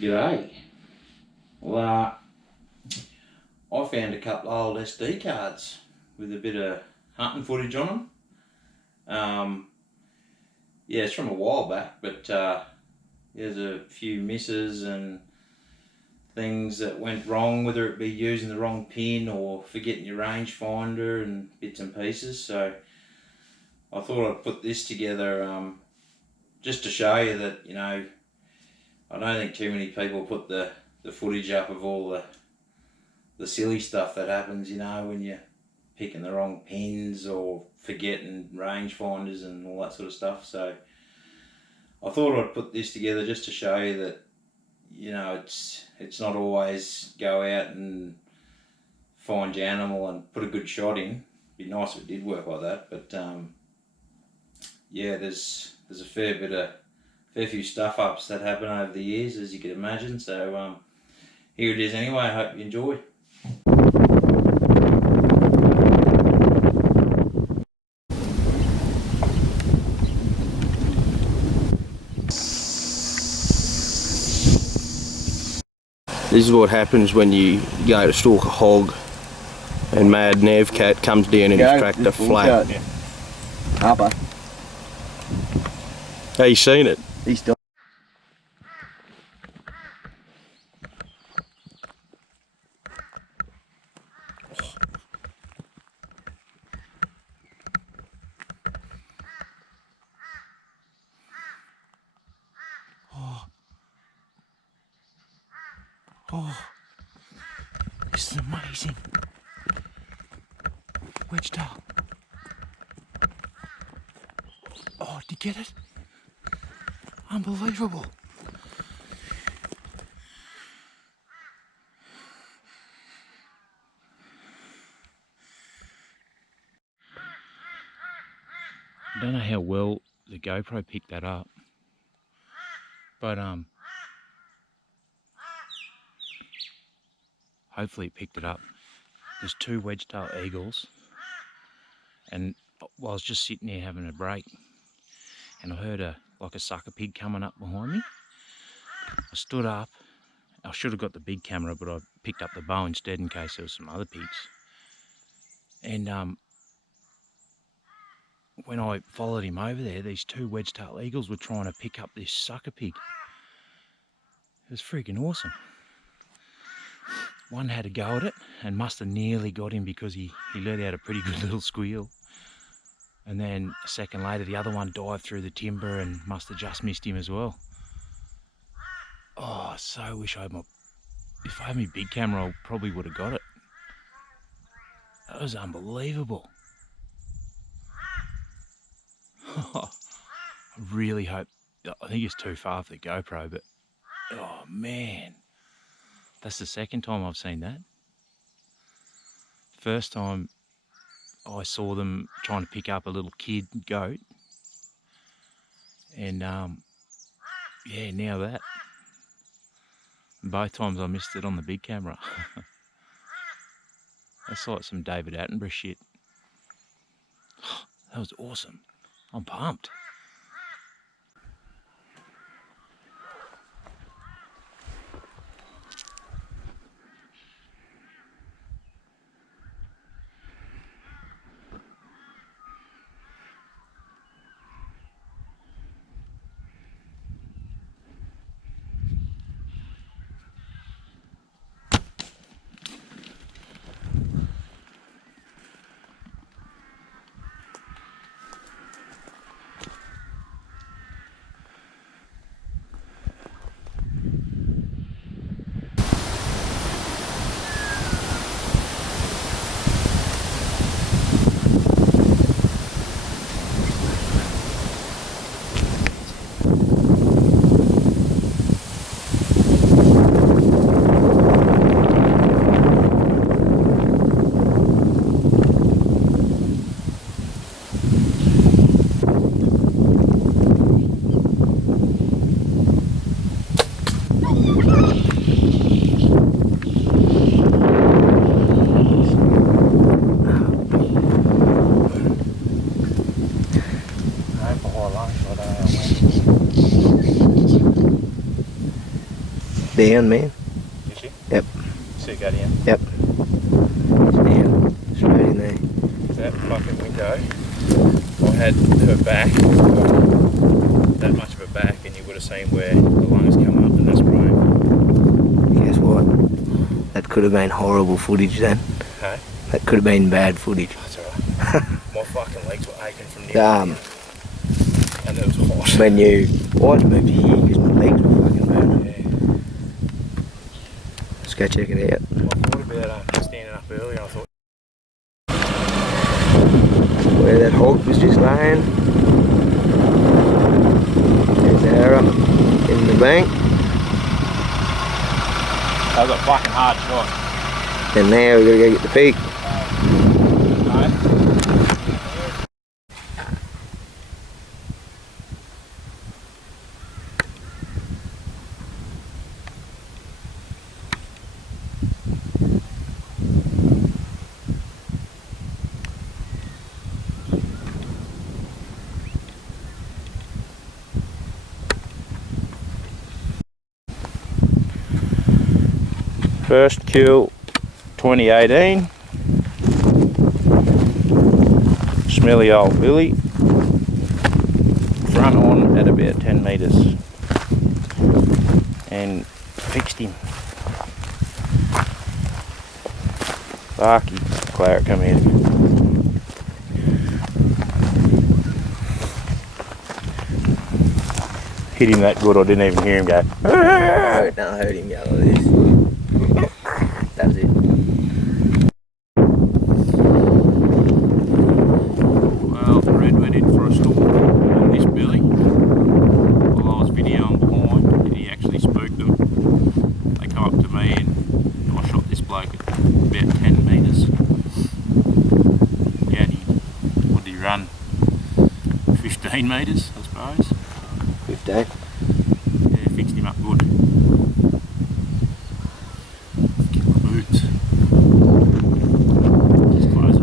G'day. Well, I found a couple of old SD cards with a bit of hunting footage on them. Yeah, it's from a while back, but there's a few misses and things that went wrong, whether it be using the wrong pin or forgetting your rangefinder and bits and pieces. So I thought I'd put this together just to show you that, you know, I don't think too many people put the footage up of all the silly stuff that happens, you know, when you're picking the wrong pins or forgetting rangefinders and all that sort of stuff. So I thought I'd put this together just to show you that, you know, it's not always go out and find your animal and put a good shot in. It'd be nice if it did work like that, but yeah, there's a fair few stuff ups that happen over the years, as you can imagine. So here it is anyway. I hope you enjoy. This is what happens when you go to stalk a hog and Mad Nav Cat comes down in his tractor flat. Harper. Have you seen it? He's done. Oh, this is amazing. Wedge tail. Oh, did you get it? Unbelievable. I don't know how well the GoPro picked that up, but hopefully it picked it up. There's two wedge-tail eagles, and I was just sitting there having a break, and I heard like a sucker pig coming up behind me. I stood up. I should have got the big camera, but I picked up the bow instead in case there was some other pigs. And when I followed him over there, these two wedge-tail eagles were trying to pick up this sucker pig. It was freaking awesome. One had a go at it and must have nearly got him because he let out a pretty good little squeal. And then a second later, the other one dived through the timber and must have just missed him as well. Oh, I so wish I had if I had my big camera, I probably would have got it. That was unbelievable. I really hope, I think it's too far for the GoPro, but oh man. That's the second time I've seen that. First time I saw them trying to pick up a little kid goat. And yeah, now that. Both times I missed it on the big camera. That's like some David Attenborough shit. That was awesome. I'm pumped. down, man. Is she? Yep. See her go down? Yep. It's down. Straight in there. That fucking window, I had her back, that much of her back, and you would have seen where the lungs come up and that's brain. Guess what? That could have been horrible footage then. Hey? That could have been bad footage. That's alright. My fucking legs were aching from near and it was hot. When you... I had to move to here because my legs were fucking bad. Yeah. Let's go check it out. Well, I thought about standing up earlier and I thought... Where that hog was just laying. There's the arrow in the bank. That was a fucking hard shot. And now we've got to go get the pig. First kill 2018. Smelly old Billy. Front on at about 10 metres. And fixed him. Barky. Claret, come here. Hit him that good, I didn't even hear him go. No, I heard him go like this. That was it. Well, Red went in for a storm on this Billy. While I was videoing behind, he actually spooked them. They come up to me and I shot this bloke at about 10 metres. Yeah, what did he run? 15 metres, I suppose. 15. Yeah, fixed him up good. Get my boots. Just close it.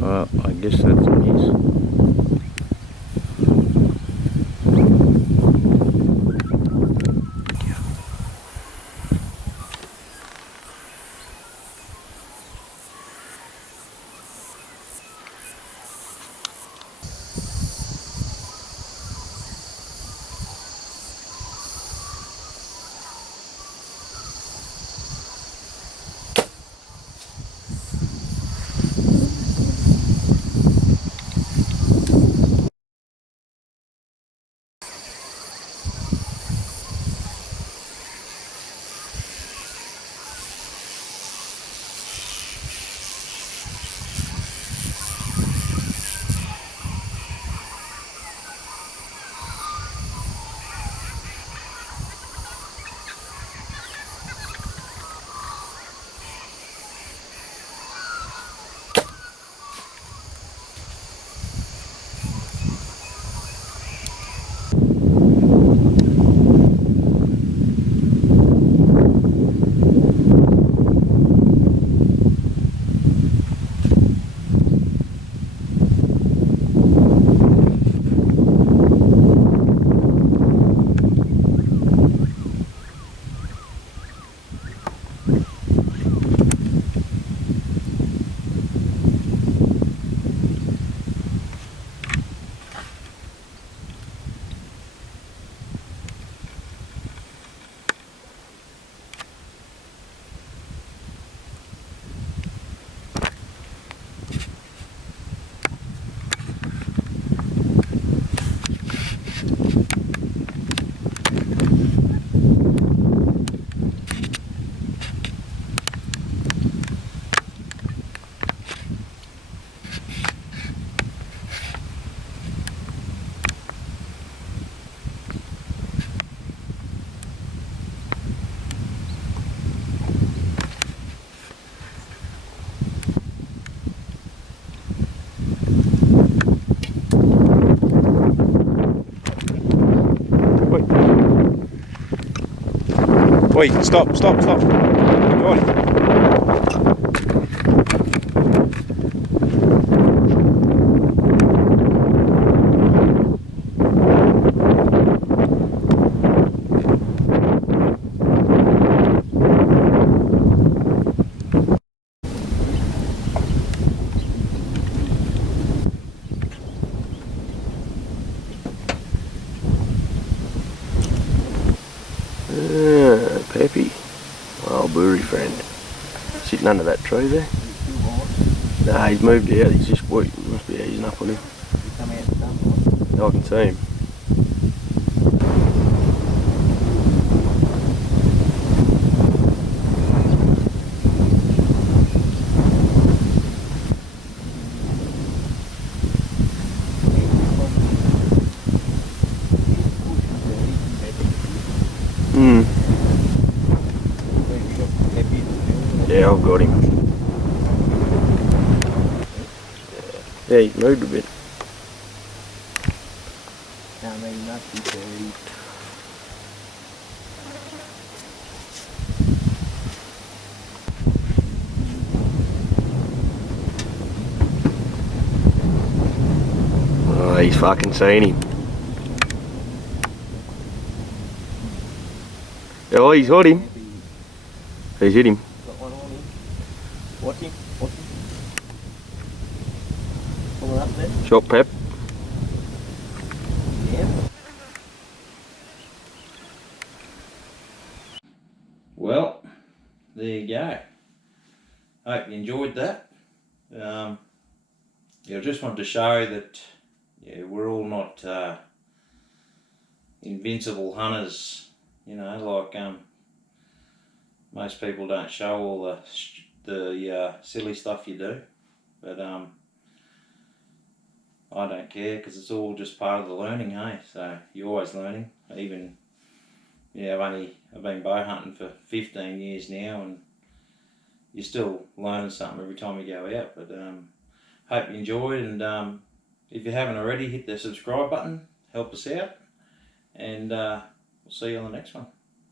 Well, I guess that's a miss. Wait, stop. Oi. Peppi, old brewery friend, sitting under that tree there. Nah, he's moved out. He's just must be easing up on him. I can see him. Yeah, I've got him. Yeah, he's moved a bit. Oh, he's fucking seen him. Oh, he's got him. He's hit him. Watch him. Coming up there. Shot Pep. Yeah. Well, there you go. Hope you enjoyed that. Yeah, I just wanted to show that we're all not invincible hunters. You know, like most people don't show all the silly stuff you do, but I don't care because it's all just part of the learning, hey. So you're always learning. Even I've been bow hunting for 15 years now, and you're still learning something every time you go out. But hope you enjoyed, and if you haven't already, hit the subscribe button, help us out, and we'll see you on the next one.